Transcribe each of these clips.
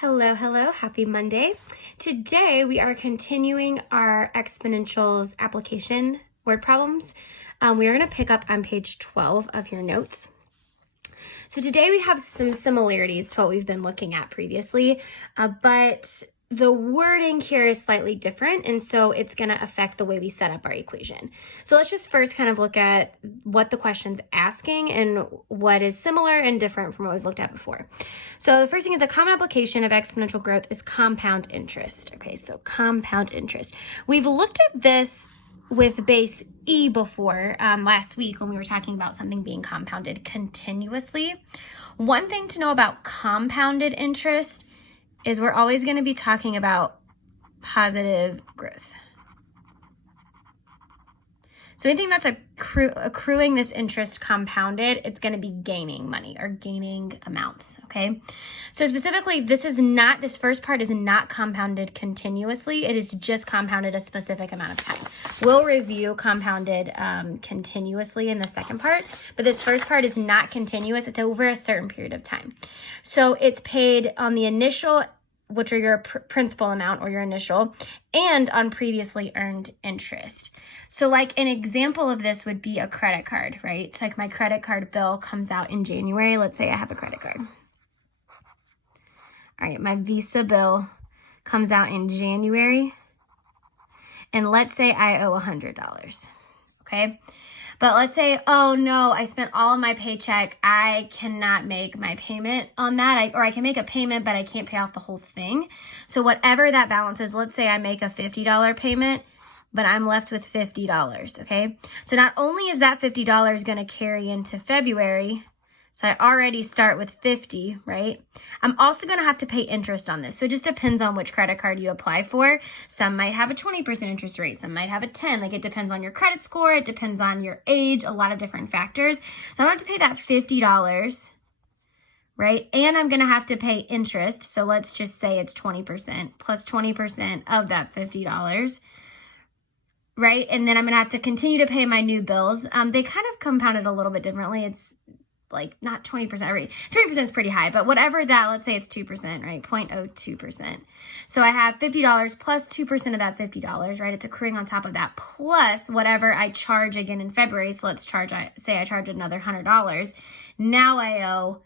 Hello, hello, happy Monday. Today we are continuing our exponentials application word problems. We are going to pick up on page 12 of your notes. So today we have some similarities to what we've been looking at previously, but the wording here is slightly different, and so it's going to affect the way we set up our equation. So let's just first kind of look at what the question's asking and what is similar and different from what we've looked at before. So the first thing is a common application of exponential growth is compound interest. Okay, so compound interest. We've looked at this with base E before last week when we were talking about something being compounded continuously. One thing to know about compounded interest is we're always going to be talking about positive growth. So anything that's accruing this interest compounded, it's going to be gaining money or gaining amounts, okay? So specifically, this first part is not compounded continuously. It is just compounded a specific amount of time. We'll review compounded continuously in the second part, but this first part is not continuous. It's over a certain period of time. So it's paid on the initial, which are your principal amount or your initial, and on previously earned interest. So like an example of this would be a credit card, right? So like my credit card bill comes out in January. Let's say I have a credit card. All right, my Visa bill comes out in January. And let's say I owe $100, okay? But let's say, oh no, I spent all of my paycheck. I cannot make my payment on that. Or I can make a payment, but I can't pay off the whole thing. So whatever that balance is, let's say I make a $50 payment, but I'm left with $50, okay? So not only is that $50 going to carry into February, so I already start with 50, right? I'm also going to have to pay interest on this. So it just depends on which credit card you apply for. Some might have a 20% interest rate. Some might have a 10. Like it depends on your credit score. It depends on your age, a lot of different factors. So I'm going to have to pay that $50, right? And I'm going to have to pay interest. So let's just say it's 20% plus 20% of that $50, right? And then I'm going to have to continue to pay my new bills. They kind of compounded a little bit differently. It's like not 20%, right? 20% is pretty high, but whatever that, let's say it's 2%, right? 0.02%. So I have $50 plus 2% of that $50, right? It's accruing on top of that plus whatever I charge again in February. So let's say I charge another $100. Now I owe,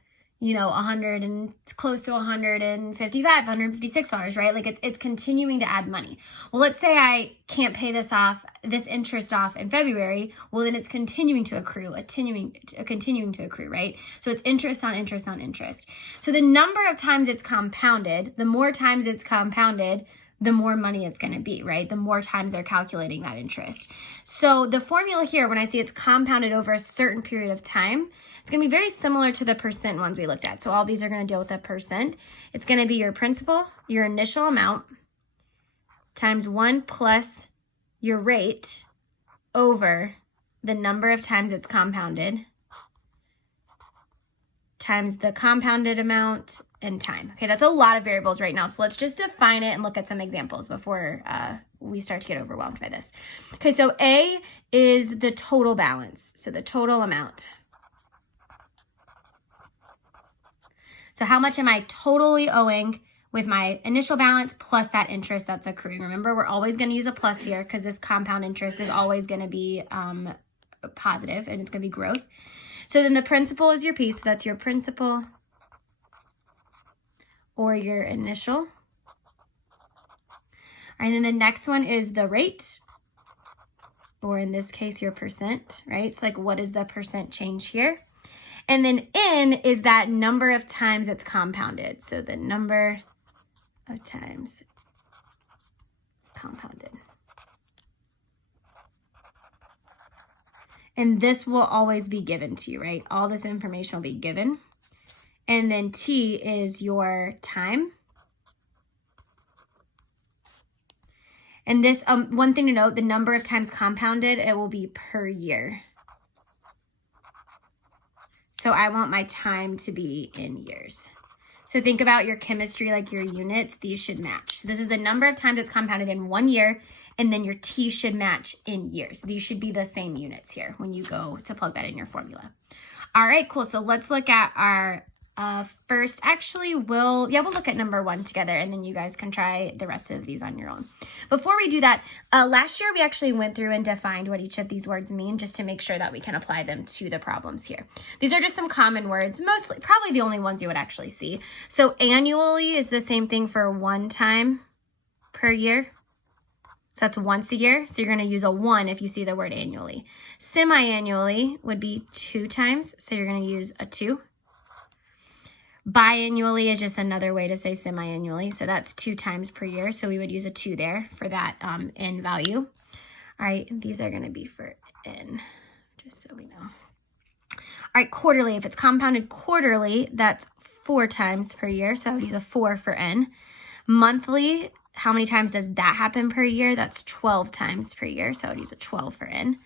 close to $155, $156, right? Like it's continuing to add money. Well, let's say I can't pay this interest off in February. Well, then it's continuing to accrue, continuing to accrue, right? So it's interest on interest on interest. So the number of times it's compounded, the more times it's compounded, the more money it's going to be, right? The more times they're calculating that interest. So the formula here, when I see it's compounded over a certain period of time, it's going to be very similar to the percent ones we looked at. So all these are going to deal with a percent. It's going to be your principal, your initial amount, times 1 plus your rate over the number of times it's compounded, times the compounded amount and time. Okay, that's a lot of variables right now. So let's just define it and look at some examples before we start to get overwhelmed by this. Okay, so A is the total balance. So the total amount. So how much am I totally owing with my initial balance plus that interest that's accruing? Remember, we're always going to use a plus here because this compound interest is always going to be positive and it's going to be growth. So then the principal is your P. So that's your principal or your initial. And then the next one is the rate, or in this case, your percent, right? So like, what is the percent change here? And then N is that number of times it's compounded. So the number of times compounded. And this will always be given to you, right? All this information will be given. And then T is your time. And this, one thing to note, the number of times compounded, it will be per year. So I want my time to be in years. So think about your chemistry, like your units, these should match. So this is the number of times it's compounded in 1 year, and then your T should match in years. These should be the same units here when you go to plug that in your formula. All right, cool. So let's look at our first. Actually, we'll look at number 1 together, and then you guys can try the rest of these on your own. Before we do that, last year we actually went through and defined what each of these words mean, just to make sure that we can apply them to the problems here. These are just some common words, mostly, probably the only ones you would actually see. So annually is the same thing for 1 time per year. So that's once a year. So you're going to use a 1 if you see the word annually. Semi-annually would be 2 times. So you're going to use a 2. Biannually is just another way to say semi-annually. So that's 2 times per year. So we would use a 2 there for that N value. All right, these are going to be for N, just so we know. All right, quarterly. If it's compounded quarterly, that's 4 times per year. So I would use a 4 for N. Monthly, how many times does that happen per year? That's 12 times per year. So I would use a 12 for N.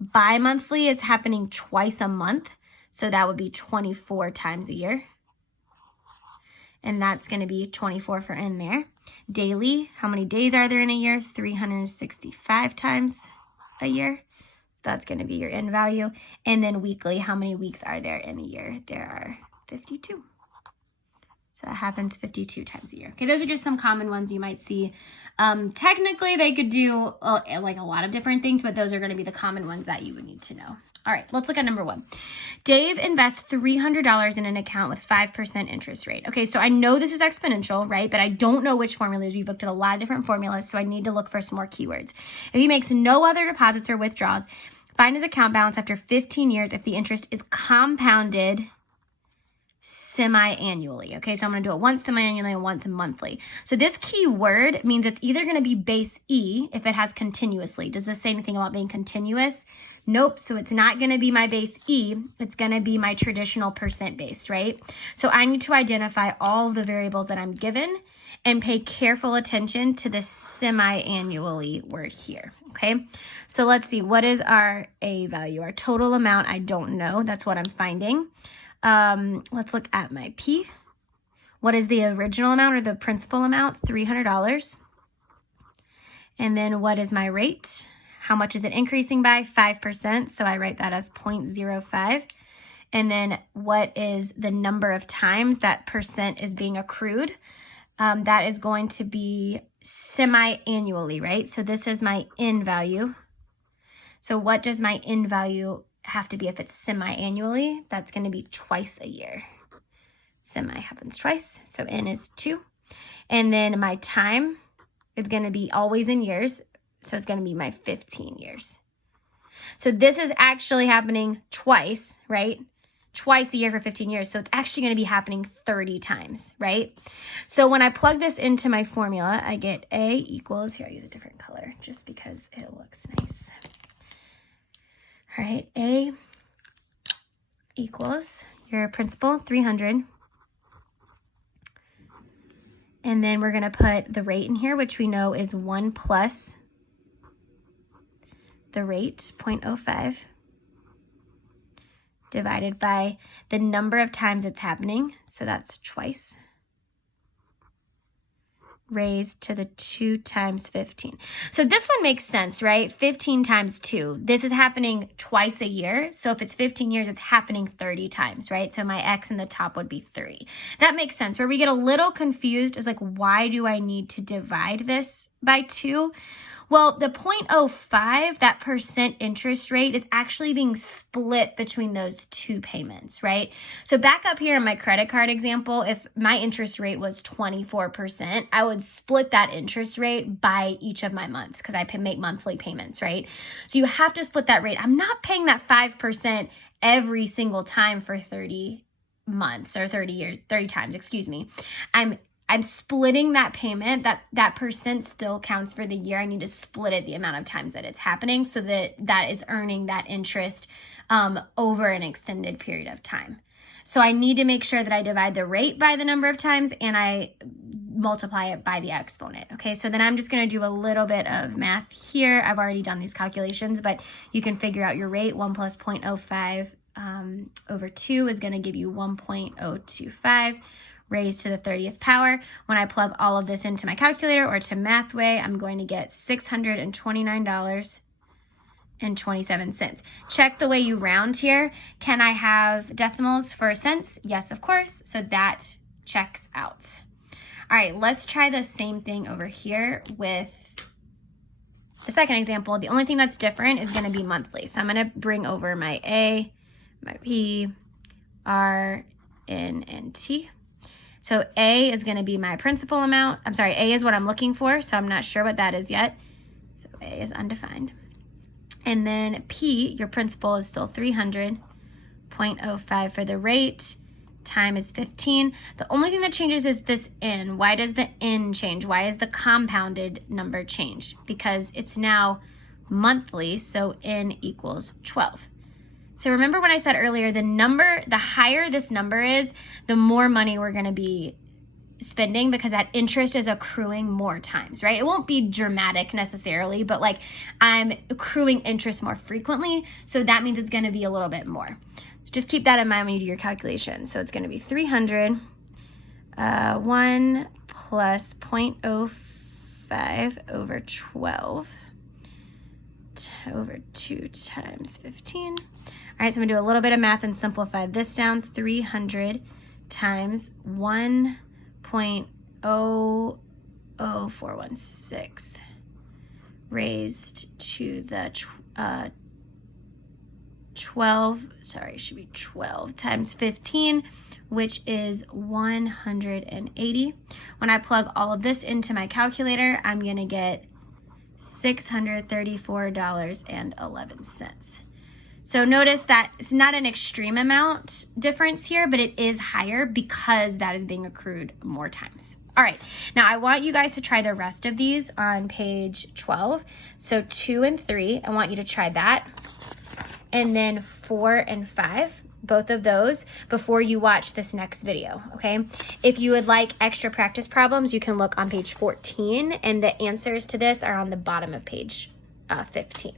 Bi-monthly is happening twice a month. So that would be 24 times a year. And that's going to be 24 for N there. Daily, how many days are there in a year? 365 times a year. So that's going to be your N value. And then weekly, how many weeks are there in a year? There are 52. So that happens 52 times a year. Okay, those are just some common ones you might see. Technically, they could do like a lot of different things, but those are going to be the common ones that you would need to know. All right, let's look at number 1. Dave invests $300 in an account with 5% interest rate. Okay, so I know this is exponential, right? But I don't know which formulas. We've looked at a lot of different formulas, so I need to look for some more keywords. If he makes no other deposits or withdrawals, find his account balance after 15 years if the interest is compounded semi-annually. Okay, so I'm going to do it once semi-annually and once monthly. So this key word means it's either going to be base E if it has continuously. Does this say anything about being continuous? Nope. So it's not going to be my base E. It's going to be my traditional percent base, right? So I need to identify all of the variables that I'm given and pay careful attention to the semi-annually word here. Okay, so let's see. What is our A value? Our total amount, I don't know. That's what I'm finding. Let's look at my P. What is the original amount or the principal amount? $300. And then what is my rate? How much is it increasing by? 5%. So I write that as 0.05. And then what is the number of times that percent is being accrued? That is going to be semi-annually, right? So this is my N value. So what does my N value have to be if it's semi-annually? That's going to be twice a year. Semi happens twice, so N is 2. And then my time is going to be always in years, so it's going to be my 15 years. So this is actually happening twice, right? Twice a year for 15 years, so it's actually going to be happening 30 times, right? So when I plug this into my formula, I get A equals, here I use a different color just because it looks nice. All right, A equals your principal, 300. And then we're going to put the rate in here, which we know is 1 plus the rate, 0.05, divided by the number of times it's happening. So that's twice, raised to the 2 times 15. So this one makes sense, right? 15 times 2. This is happening twice a year. So if it's 15 years, it's happening 30 times, right? So my X in the top would be 30. That makes sense. Where we get a little confused is like, why do I need to divide this by 2? Well, the 0.05, that percent interest rate, is actually being split between those 2 payments, right? So back up here in my credit card example, if my interest rate was 24%, I would split that interest rate by each of my months because I make monthly payments, right? So you have to split that rate. I'm not paying that 5% every single time for 30 months or 30 years, 30 times, excuse me. I'm splitting that payment. That percent still counts for the year. I need to split it the amount of times that it's happening so that is earning that interest over an extended period of time. So I need to make sure that I divide the rate by the number of times and I multiply it by the exponent. Okay, so then I'm just going to do a little bit of math here. I've already done these calculations, but you can figure out your rate. 1 plus 0.05 over 2 is going to give you 1.025. raised to the 30th power. When I plug all of this into my calculator or to Mathway, I'm going to get $629 and 27 cents. Check the way you round here. Can I have decimals for cents? Yes, of course. So that checks out. All right, let's try the same thing over here with the second example. The only thing that's different is gonna be monthly. So I'm gonna bring over my A, my P, R, N, and T. So A is gonna be my principal amount. I'm sorry, A is what I'm looking for, so I'm not sure what that is yet. So A is undefined. And then P, your principal, is still 300.05 for the rate. Time is 15. The only thing that changes is this N. Why does the N change? Why is the compounded number change? Because it's now monthly, so N equals 12. So remember when I said earlier, the higher this number is, the more money we're gonna be spending because that interest is accruing more times, right? It won't be dramatic necessarily, but like I'm accruing interest more frequently. So that means it's gonna be a little bit more. So just keep that in mind when you do your calculation. So it's gonna be 300, 1 plus 0.05 over 12 over 2 times 15. All right, so I'm gonna do a little bit of math and simplify this down. 300 times 1.00416 raised to the 12 times 15, which is 180. When I plug all of this into my calculator, I'm gonna get $634.11. So notice that it's not an extreme amount difference here, but it is higher because that is being accrued more times. All right, now I want you guys to try the rest of these on page 12. So 2 and 3, I want you to try that. And then 4 and 5, both of those before you watch this next video, okay? If you would like extra practice problems, you can look on page 14, and the answers to this are on the bottom of page 15.